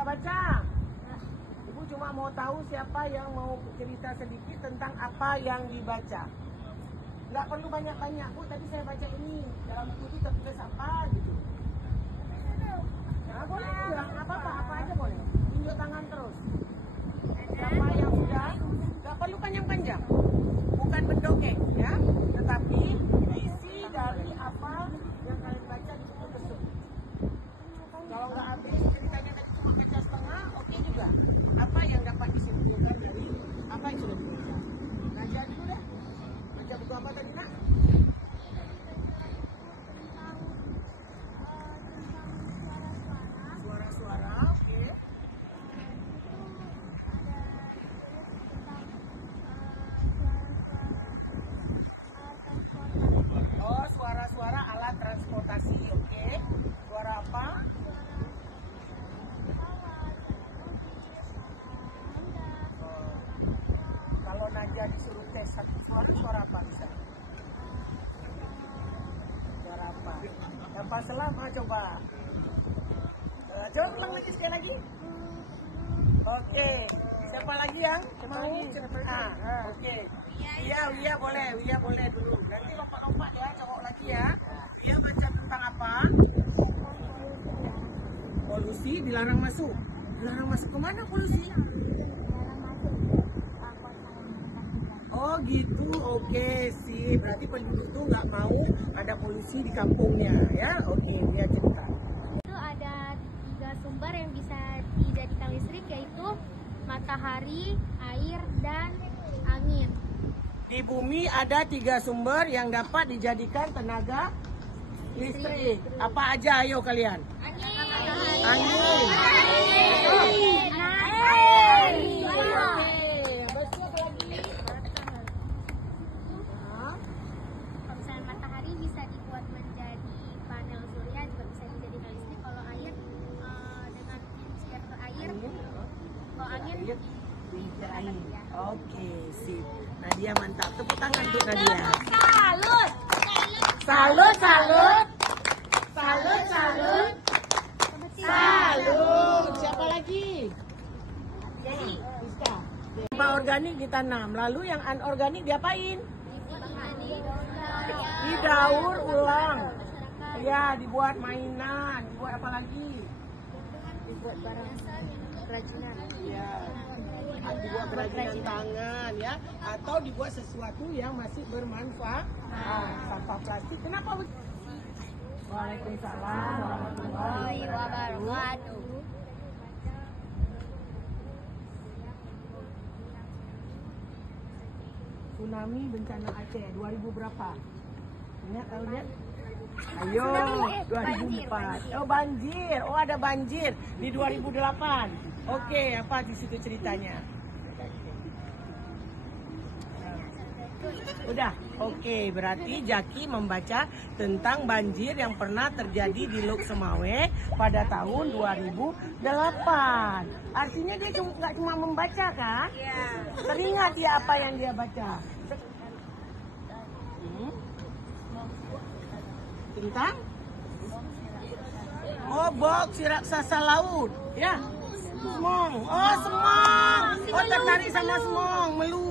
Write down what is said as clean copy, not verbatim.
Tidak baca. Ibu cuma mau tahu siapa yang mau cerita sedikit tentang apa yang dibaca. Nggak perlu banyak-banyak, Bu. Tadi saya baca ini. Dalam buku itu tertulis apa gitu. Nah, boleh bilang apa aja boleh. Tunjuk tangan terus. Siapa yang sudah? Nggak perlu panjang-panjang. Bukan berdongeng, ya. Tetapi isi dari apa yang kalian baca di buku tersebut. Kalau nggak habis ceritanya tadi cuma baca setengah, oke juga. Apa yang dapat disimpulkan dari apa yang sudah dibaca? Belajar dulu deh. Baca buku apa tadi, Nak? Suara-suara, oke. Oh, suara-suara alat transportasi, oke. Suara apa? Kalau Najwa disuruh tes satu suara apa bisa? Suara apa? Dapat selama coba. Coba ulang lagi sekali lagi. Oke. Siapa lagi yang mau? Oke. Iya boleh dulu. Nanti lompat-lompat ya, cowok lagi ya. Dia baca tentang apa? Polusi dilarang masuk. Dilarang masuk kemana polusi? Oh gitu, oke sih. Berarti penduduk tuh nggak mau ada polusi di kampungnya, ya? Oke, dia cerita. Itu ada 3 sumber yang bisa dijadikan listrik, yaitu matahari, air, dan angin. Di bumi ada 3 sumber yang dapat dijadikan tenaga listrik. Apa aja, ayo kalian? Angin. Matahari bisa dibuat menjadi panel surya, juga bisa dijadikan listrik. Kalau air dengan kincir air, kalau angin Kincir air. Oke, sip. Nadia mantap. Tepuk tangan untuk Nadia. Salut. Siapa lagi? Jadi, Rizka. Sampah organik ditanam. Lalu yang anorganik diapain? Didaur ulang. Ya, dibuat mainan. Dibuat apa lagi? dibuat barang kerajinan. Ya. Dibuat kerajinan tangan ya, atau dibuat sesuatu yang masih bermanfaat. Sampah plastik. Kenapa begitu? Waalaikumsalam warahmatullahi wabarakatuh. Tsunami bencana Aceh 2000 berapa? Ingat tahunnya? Ayo, 2004. Oh, banjir. Oh, ada banjir di 2008. Oke, apa di situ ceritanya? Udah, oke. Berarti Jaki membaca tentang banjir yang pernah terjadi di Lok Semawe pada tahun 2008. Artinya dia nggak cuma membaca kan? Iya. Teringat ya apa yang dia baca? Tentang? Oh, bok si raksasa laut. Ya. Semong. Oh, semong. Oh, tertarik sama semong. Melu.